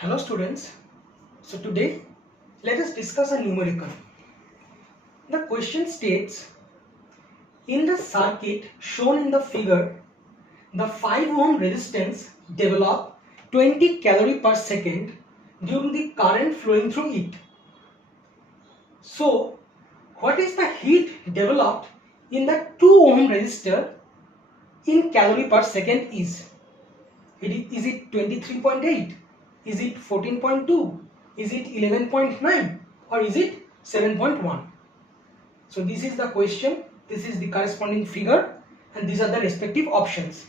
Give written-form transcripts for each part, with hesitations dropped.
Hello students. So today let us discuss a numerical. The question states, in the circuit shown in the figure, the 5 ohm resistance develop 20 calorie per second due to the current flowing through it. So what is the heat developed in the 2 ohm resistor in calorie per second is? Is it 23.8? Is it 14.2? Is it 11.9? Or is it 7.1? So this is the question, this is the corresponding figure, and these are the respective options.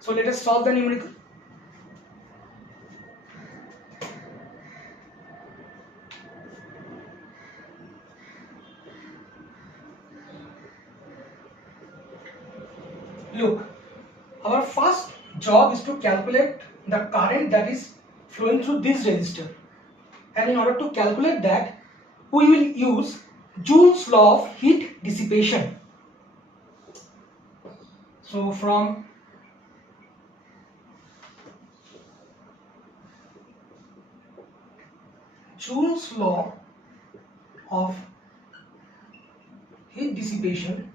So let us solve the numerical. Look, our first job is to calculate the current that is flowing through this resistor, and in order to calculate that we will use Joule's law of heat dissipation. So from Joule's law of heat dissipation,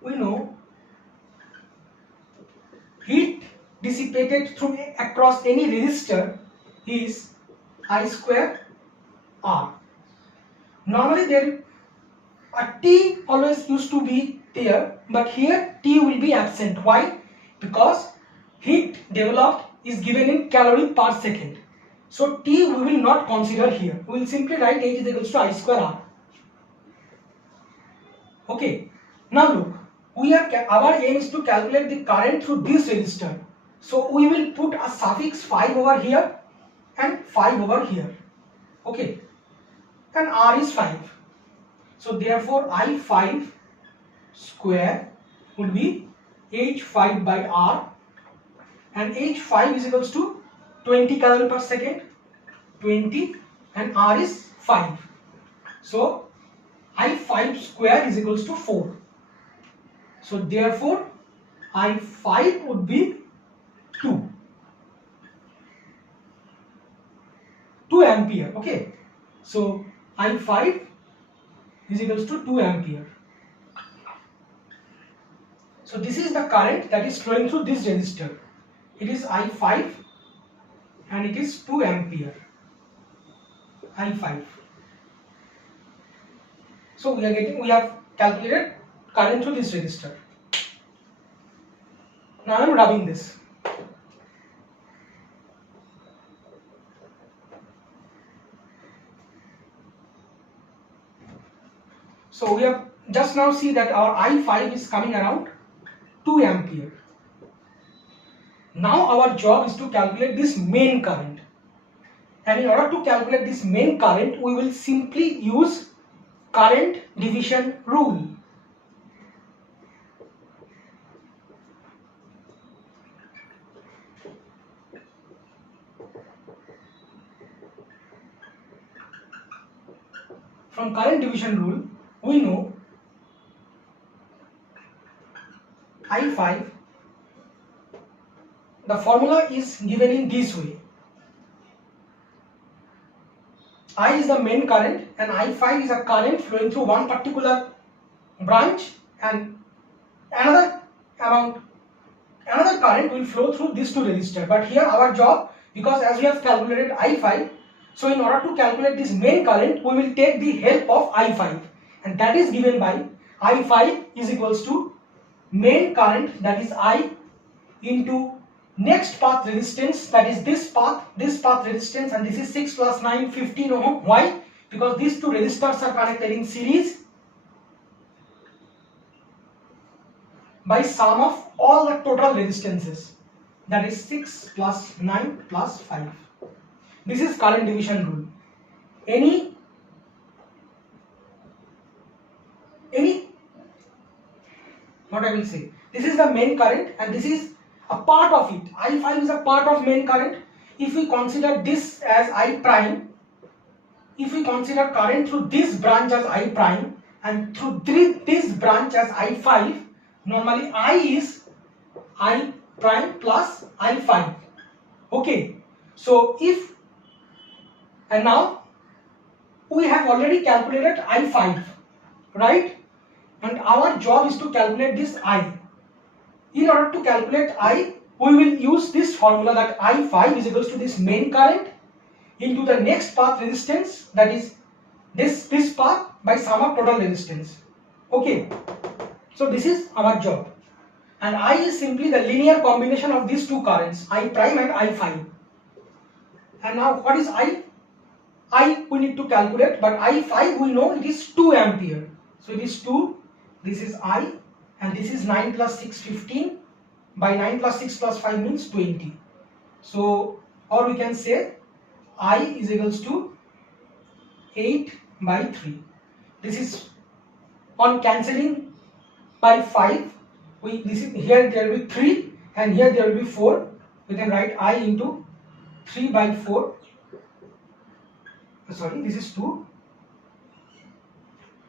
we know heat dissipated through across any resistor is I square R. Normally there a T always used to be there, but here T will be absent. Why? Because heat developed is given in calorie per second. So T we will not consider here. We will simply write H is equals to I square R. Okay. Now look, our aim is to calculate the current through this resistor. So we will put a suffix 5 over here and 5 over here. Okay. And R is 5. So therefore I5 square would be H5 by R, and H5 is equals to 20 calorie per second, 20, and R is 5. So I5 square is equals to 4. So therefore I5 would be 2 ampere. Okay. So I5 is equals to 2 ampere. So this is the current that is flowing through this resistor. It is I5 and it is 2 ampere. I5. So we have calculated current through this resistor. Now I am rubbing this. So we have just now see that our I5 is coming around 2 ampere. Now our job is to calculate this main current. And in order to calculate this main current, we will simply use current division rule. From current division rule, we know I5, the formula is given in this way. I is the main current and I5 is a current flowing through one particular branch, and another current will flow through these two resistors. But here our job, because as we have calculated I5, so in order to calculate this main current, we will take the help of I5, and that is given by I5 is equals to main current, that is I, into next path resistance, that is this path resistance, and this is 6 plus 9, 15 ohm. Why? Because these two resistors are connected in series by sum of all the total resistances, that is 6 plus 9 plus 5. This is current division rule. What I will say, this is the main current and this is a part of it. I5 is a part of main current. If we consider this as I prime, if we consider current through this branch as I prime and through this branch as I5, normally I is I prime plus I5. Okay, so if, and now we have already calculated I5, right? And our job is to calculate this I. In order to calculate I, we will use this formula that I5 is equals to this main current into the next path resistance, that is this path, by sum of total resistance. Okay, so this is our job, and I is simply the linear combination of these two currents, I prime and I5. And now what is I? I we need to calculate, but I5 we know it is 2 ampere. So it is 2, this is I, and this is 9 plus 6, 15. By 9 plus 6 plus 5 means 20. So, or we can say I is equals to 8 by 3. This is on cancelling by 5. This is here there will be 3 and here there will be 4. We can write I into 3 by 4. Sorry, this is 2.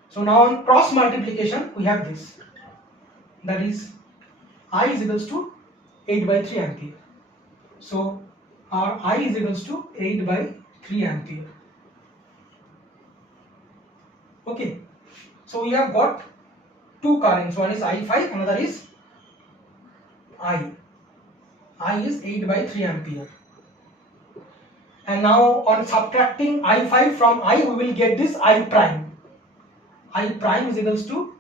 So now on cross multiplication we have this. That is I is equals to 8 by 3 ampere. So our I is equals to 8 by 3 ampere. Okay. So we have got two currents. One is I5, another is I. I is 8 by 3 ampere. And now on subtracting I5 from I, we will get this I prime. I prime is equals to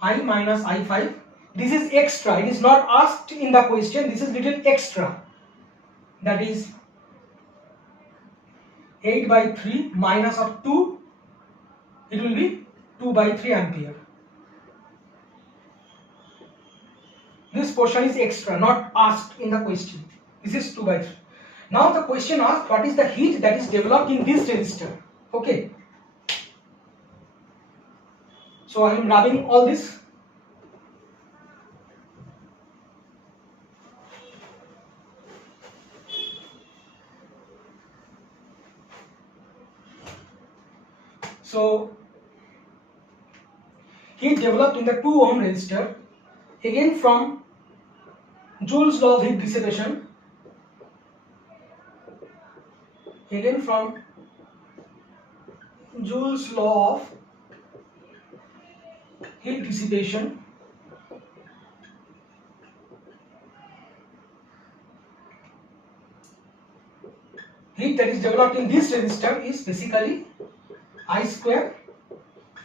I minus I5. This is extra. It is not asked in the question. This is little extra. That is 8 by 3 minus of 2. It will be 2 by 3 ampere. This portion is extra, not asked in the question. This is 2 by 3. Now the question asks what is the heat that is developed in this resistor. Okay. So I am rubbing all this. So heat developed in the 2 ohm resistor, again from Joule's law of heat dissipation, again from Joule's law of heat dissipation, heat that is developed in this resistor is basically I square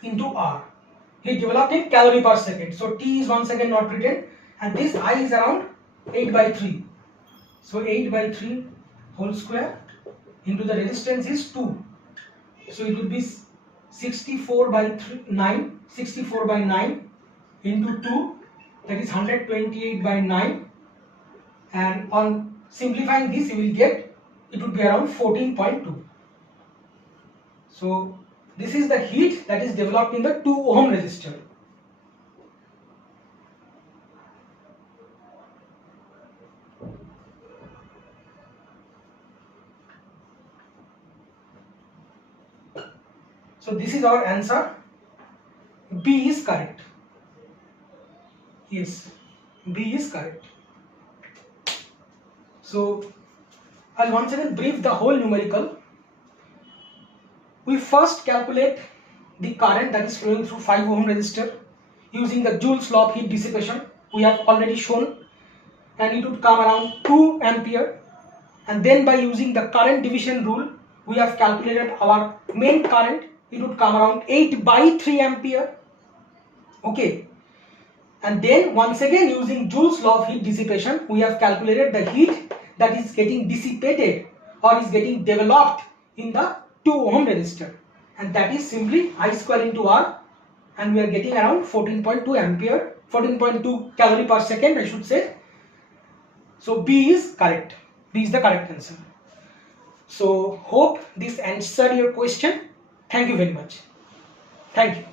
into R. Heat developed in calorie per second. So T is once again not written, and this I is around 8 by 3. So 8 by 3 whole square into the resistance is 2. So it would be 64 by 9, 64 by 9 into 2, that is 128 by 9, and on simplifying this you will get it would be around 14.2. So this is the heat that is developed in the 2 ohm resistor. So this is our answer. B is correct. Yes, B is correct. So I'll once again brief the whole numerical. We first calculate the current that is flowing through 5 ohm resistor using the Joule's law of heat dissipation. We have already shown, and it would come around 2 ampere. And then by using the current division rule, we have calculated our main current. It would come around 8 by 3 ampere. Okay. And then once again using Joule's law of heat dissipation, we have calculated the heat that is getting dissipated or is getting developed in the 2 ohm resistor, and that is simply I square into R, and we are getting around 14.2 ampere, 14.2 calorie per second I should say. So B is correct. B is the correct answer. So hope this answered your question. Thank you very much. Thank you.